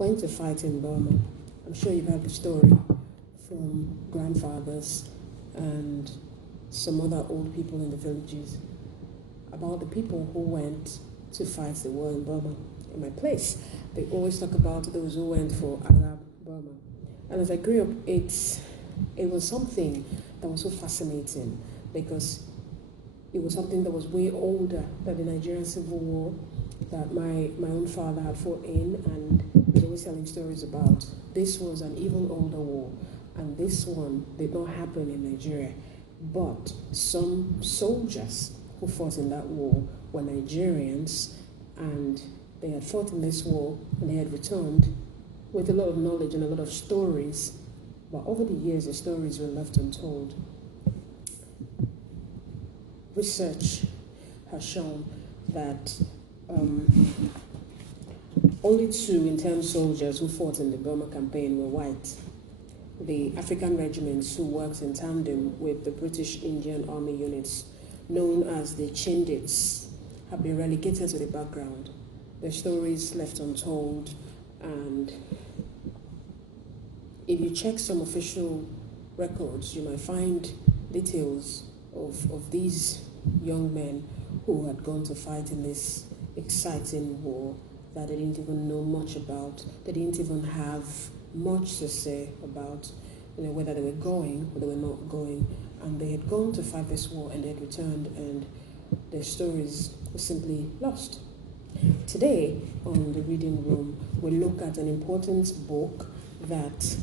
went to fight in Burma. I'm sure you've heard the story from grandfathers and some other old people in the villages about the people who went to fight the war in Burma. In my place, they always talk about those who went for Arab Burma. And as I grew up, it was something that was so fascinating because it was something that was way older than the Nigerian Civil War that my own father had fought in, and he was always telling stories about. This was an even older war, and this one did not happen in Nigeria. But some soldiers who fought in that war were Nigerians, and they had fought in this war, and they had returned with a lot of knowledge and a lot of stories. But over the years, the stories were left untold. Research has shown that only 2 in 10 soldiers who fought in the Burma campaign were white. The African regiments who worked in tandem with the British Indian Army units, known as the Chindits, have been relegated to the background. Their stories left untold, and if you check some official records, you might find details of these young men who had gone to fight in this exciting war that they didn't even know much about. They didn't even have much to say about, whether they were going or they were not going. And they had gone to fight this war and they had returned, and their stories were simply lost. Today, on the Reading Room, we look at an important book that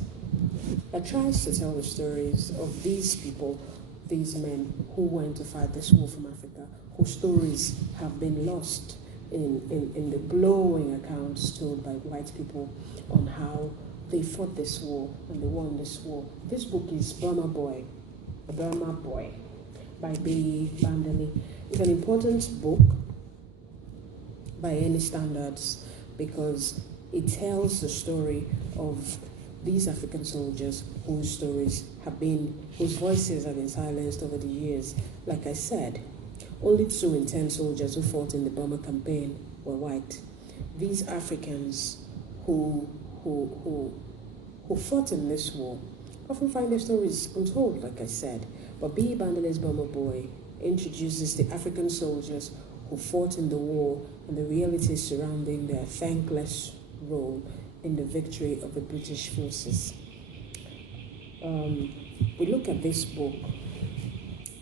tries to tell the stories of these people, these men who went to fight this war from Africa, whose stories have been lost in the glowing accounts told by white people on how they fought this war and they won this war. This book is Burma Boy, by Biyi, Bandele. It's an important book by any standards because it tells the story of these African soldiers whose voices have been silenced over the years. Like I said, only 2 in 10 soldiers who fought in the Burma campaign were white. These Africans who fought in this war often find their stories untold, like I said. But Biyi Bandele's Burma Boy introduces the African soldiers who fought in the war and the realities surrounding their thankless role in the victory of the British forces. We look at this book,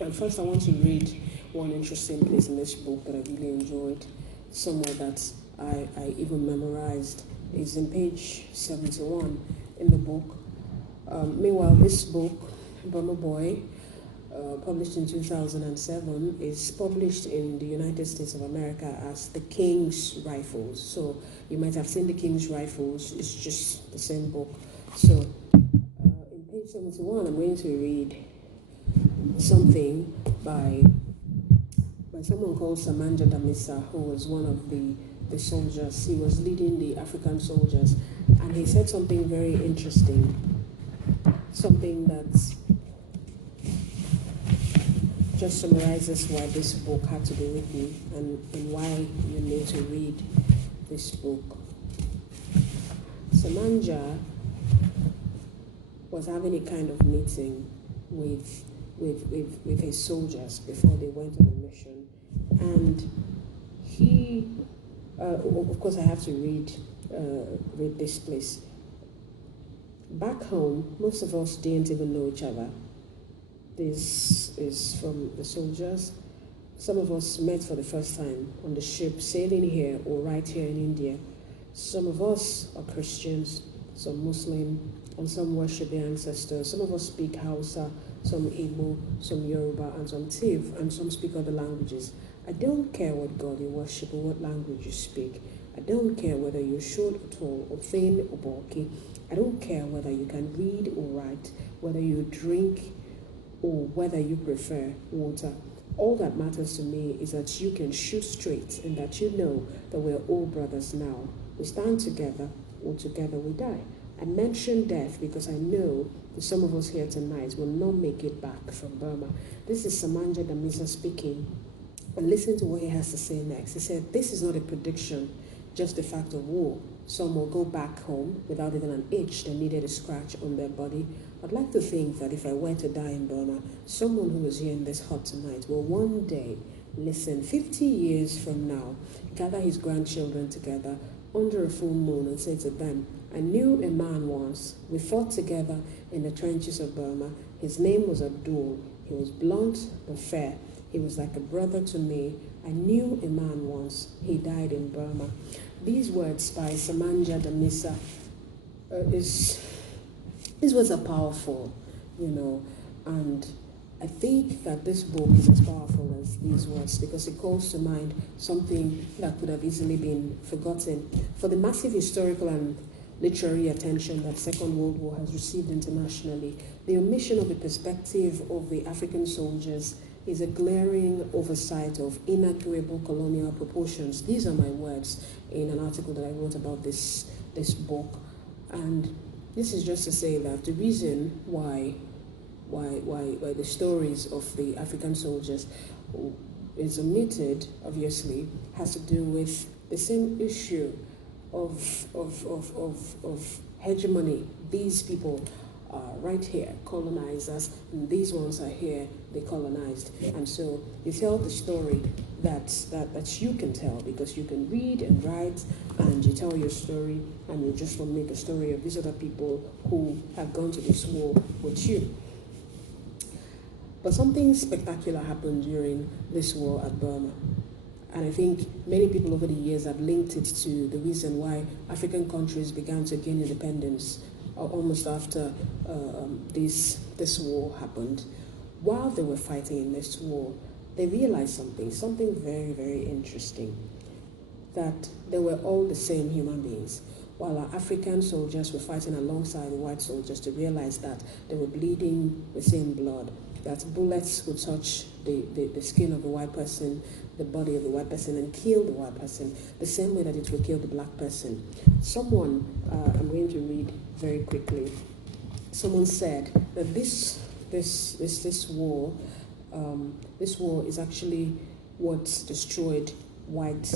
and first I want to read one interesting place in this book that I really enjoyed, somewhere that I even memorized. Is in page 71 in the book. Meanwhile, this book, Burma Boy, published in 2007, is published in the United States of America as The King's Rifles. So you might have seen The King's Rifles, it's just the same book. So in page 71, I'm going to read something by someone called Samanja Damisa, who was one of the soldiers. He was leading the African soldiers, and he said something very interesting, something that just summarizes why this book had to be written and why you need to read this book. Samanja was having a kind of meeting with his soldiers before they went on a mission, and he of course I have to read this place. Back home, most of us didn't even know each other. This is from the soldiers. Some of us met for the first time on the ship sailing here or right here in India. Some of us are Christians, some Muslim, and some worship their ancestors. Some of us speak Hausa, some Igbo, some Yoruba, and some Tiv, and some speak other languages. I don't care what God you worship or what language you speak. I don't care whether you're short or tall, or thin or bulky. I don't care whether you can read or write, whether you drink or whether you prefer water. All that matters to me is that you can shoot straight and that you know that we're all brothers now. We stand together, or together we die. I mention death because I know that some of us here tonight will not make it back from Burma. This is Samanja Damisa speaking. And listen to what he has to say next. He said, this is not a prediction, just a fact of war. Some will go back home without even an itch. They needed a scratch on their body. I'd like to think that if I were to die in Burma, someone who was here in this hut tonight will one day listen 50 years from now, gather his grandchildren together under a full moon and say to them, I knew a man once. We fought together in the trenches of Burma. His name was Abdul. He was blunt but fair. He was like a brother to me. I knew a man once. He died in Burma. These words by Samanja Damisa, these words are powerful, and I think that this book is as powerful as these words because it calls to mind something that could have easily been forgotten. For the massive historical and literary attention that Second World War has received internationally, the omission of the perspective of the African soldiers is a glaring oversight of inarguable colonial proportions. These are my words in an article that I wrote about this book. And this is just to say that the reason why the stories of the African soldiers is omitted, obviously, has to do with the same issue of hegemony. These people are right here, colonizers, and these ones are here, they colonized. And so you tell the story that you can tell, because you can read and write, and you tell your story, and you just don't make a story of these other people who have gone to this war with you. But something spectacular happened during this war at Burma. And I think many people over the years have linked it to the reason why African countries began to gain independence almost after this war happened. While they were fighting in this war, they realized something very, very interesting, that they were all the same human beings. While our African soldiers were fighting alongside the white soldiers, to realize that they were bleeding the same blood, that bullets would touch the skin of the white person, the body of the white person, and kill the white person, the same way that it will kill the black person. Someone, I'm going to read very quickly, someone said that this war is actually what destroyed white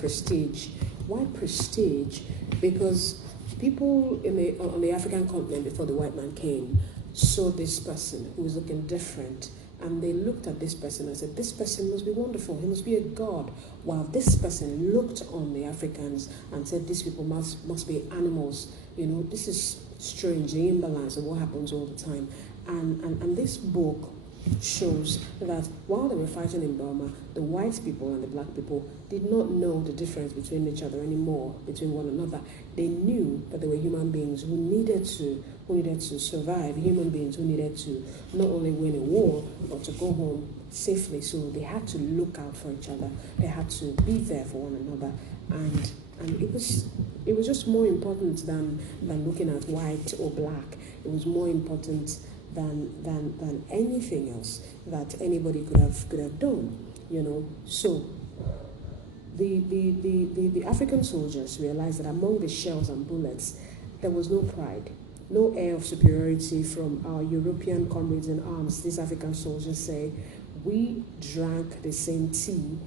prestige. White prestige because people on the African continent before the white man came saw this person who was looking different, and they looked at this person and said, this person must be wonderful, he must be a god, while this person looked on the Africans and said, these people must be animals. This is strange, the imbalance of what happens all the time. And this book shows that while they were fighting in Burma, the white people and the black people did not know the difference between each other anymore, between one another. They knew that they were human beings who needed to survive, human beings who needed to not only win a war, but to go home safely. So they had to look out for each other. They had to be there for one another. And it was just more important than looking at white or black. It was more important than anything else that anybody could have done, So the African soldiers realized that among the shells and bullets, there was no pride, no air of superiority from our European comrades in arms. These African soldiers say, we drank the same tea,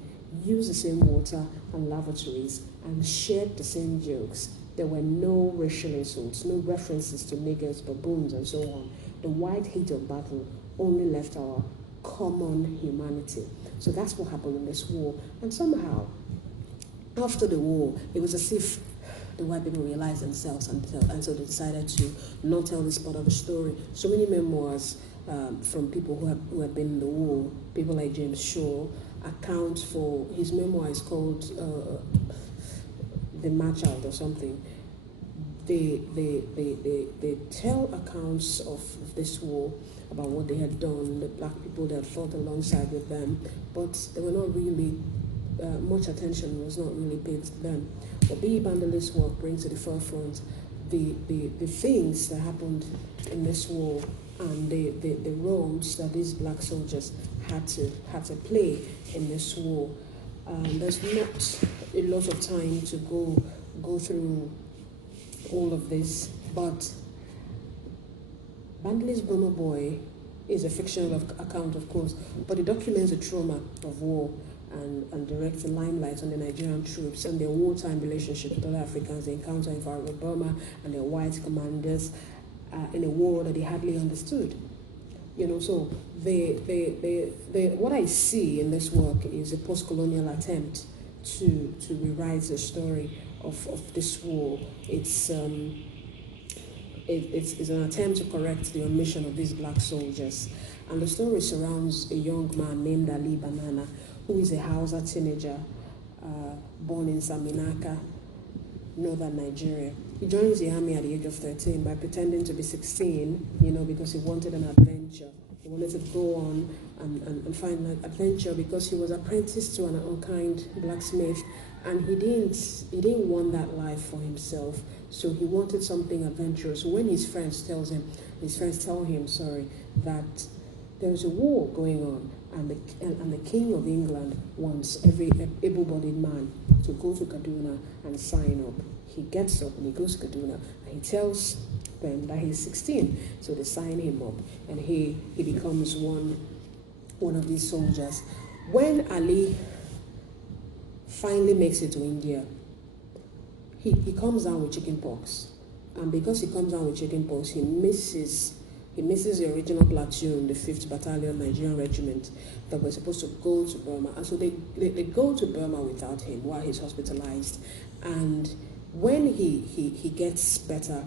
used the same water and lavatories, and shared the same jokes. There were no racial insults, no references to niggers, baboons, and so on. The white heat of battle only left our common humanity. So that's what happened in this war. And somehow, after the war, it was as if the white people realized themselves, and so they decided to not tell this part of the story. So many memoirs from people who have been in the war, people like James Shaw, account for, his memoir is called The Match Out or something. They tell accounts of this war, about what they had done, the black people that fought alongside with them, but they were not really, much attention was not really paid to them. But Biyi Bandele's work brings to the forefront the things that happened in this war and the roles that these black soldiers had to play in this war. There's not a lot of time to go through all of this, but Bandele's Burma Boy is a fictional account, of course, but it documents the trauma of war. and direct the limelight on the Nigerian troops and their wartime relationship with other Africans they encounter in Burma and their white commanders in a war that they hardly understood. So what I see in this work is a post-colonial attempt to rewrite the story of this war. It's an attempt to correct the omission of these black soldiers. And the story surrounds a young man named Ali Banana, who is a Hausa teenager born in Saminaka, northern Nigeria. He joins the army at the age of 13 by pretending to be 16, because he wanted an adventure. He wanted to go on and find an adventure because he was apprenticed to an unkind blacksmith, and he didn't want that life for himself. So he wanted something adventurous. So when his friends tell him, that there's a war going on, and the King of England wants every able-bodied man to go to Kaduna and sign up. He gets up and he goes to Kaduna and he tells them that he's 16. So they sign him up and he becomes one of these soldiers. When Ali finally makes it to India, he comes down with chickenpox. And because he comes down with chickenpox, he misses the original platoon, the 5th Battalion Nigerian Regiment, that were supposed to go to Burma. And so they go to Burma without him while he's hospitalized. And when he gets better,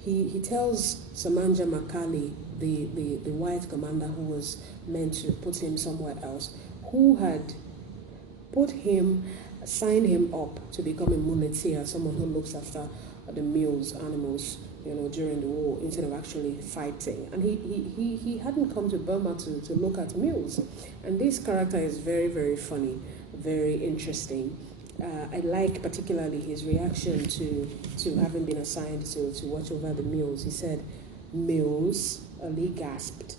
he tells Samanja Makali, the white commander who was meant to put him somewhere else, who had signed him up to become a muleteer, someone who looks after the animals, during the war, instead of actually fighting. And he hadn't come to Burma to look at mules. And this character is very, very funny, very interesting. I like particularly his reaction to having been assigned to watch over the mules. He said, "Mules," Ali gasped,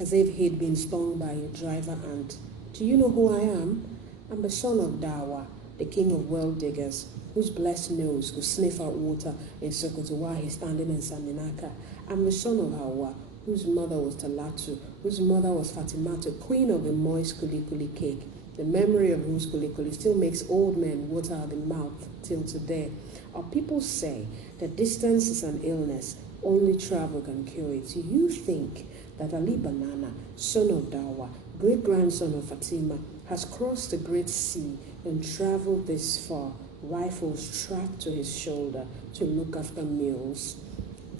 as if he'd been stung by a driver ant. "Do you know who I am? I'm the son of Dawa, the king of well diggers, whose blessed nose could sniff out water in Sokoto while he's standing in Saminaka. I'm the son of Hawa, whose mother was Talatu, whose mother was Fatimata, queen of the moist kulikuli cake, the memory of whose kulikuli still makes old men water out the mouth till today. Our people say that distance is an illness, only travel can cure it. Do you think that Ali Banana, son of Dawa, great-grandson of Fatima, has crossed the Great Sea and traveled this far, rifles strapped to his shoulder, to look after mules?"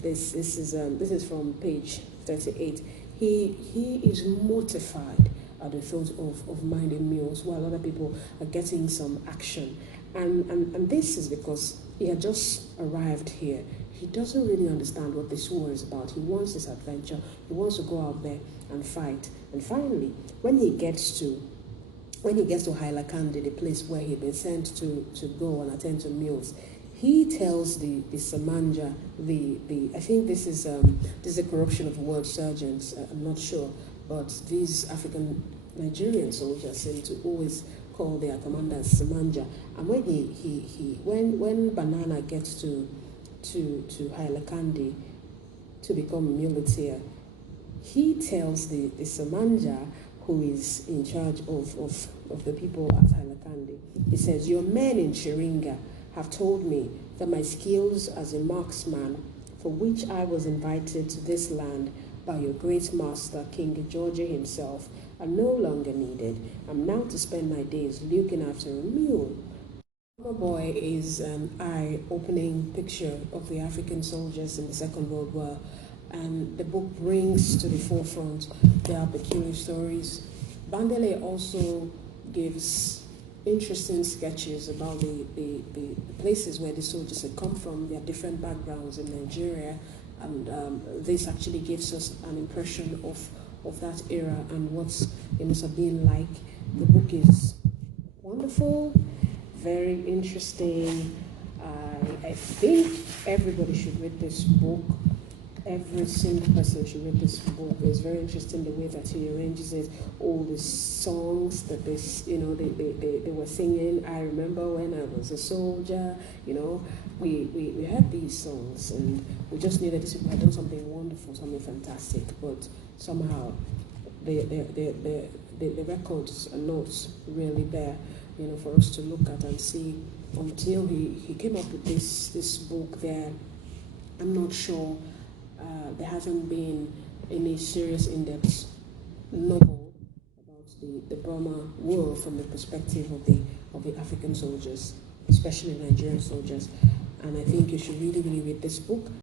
This is from page 38. He is mortified at the thought of minding mules while other people are getting some action. And this is because he had just arrived here. He doesn't really understand what this war is about. He wants this adventure. He wants to go out there and fight. And finally, when he gets to Hailakandi, the place where he'd been sent to go and attend to mules, he tells the Samanja, I think this is a corruption of the word sergeants, I'm not sure, but these African Nigerian soldiers seem to always call their commanders Samanja. And when when Banana gets to Hailakandi to become a muleteer, he tells the Samanja, who is in charge of the people at Hailakandi, he says, "Your men in Shiringa have told me that my skills as a marksman, for which I was invited to this land by your great master, King Georgia himself, are no longer needed. I'm now to spend my days looking after a mule." Burma Boy is an eye-opening picture of the African soldiers in the Second World War, and the book brings to the forefront their peculiar stories. Bandele also gives interesting sketches about the places where the soldiers had come from, their different backgrounds in Nigeria, and this actually gives us an impression of that era and what's it must have been like. The book is wonderful, very interesting. I think everybody should read this book. Every single person should read this book. It's very interesting the way that he arranges it. All the songs that they were singing. I remember when I was a soldier. We had these songs, and we just knew that these people had done something wonderful, something fantastic. But somehow, the the records are not really there, for us to look at and see. Until he came up with this book there, I'm not sure there hasn't been any serious in-depth novel about the Burma war from the perspective of the African soldiers, especially Nigerian soldiers. And I think you should really, really read this book.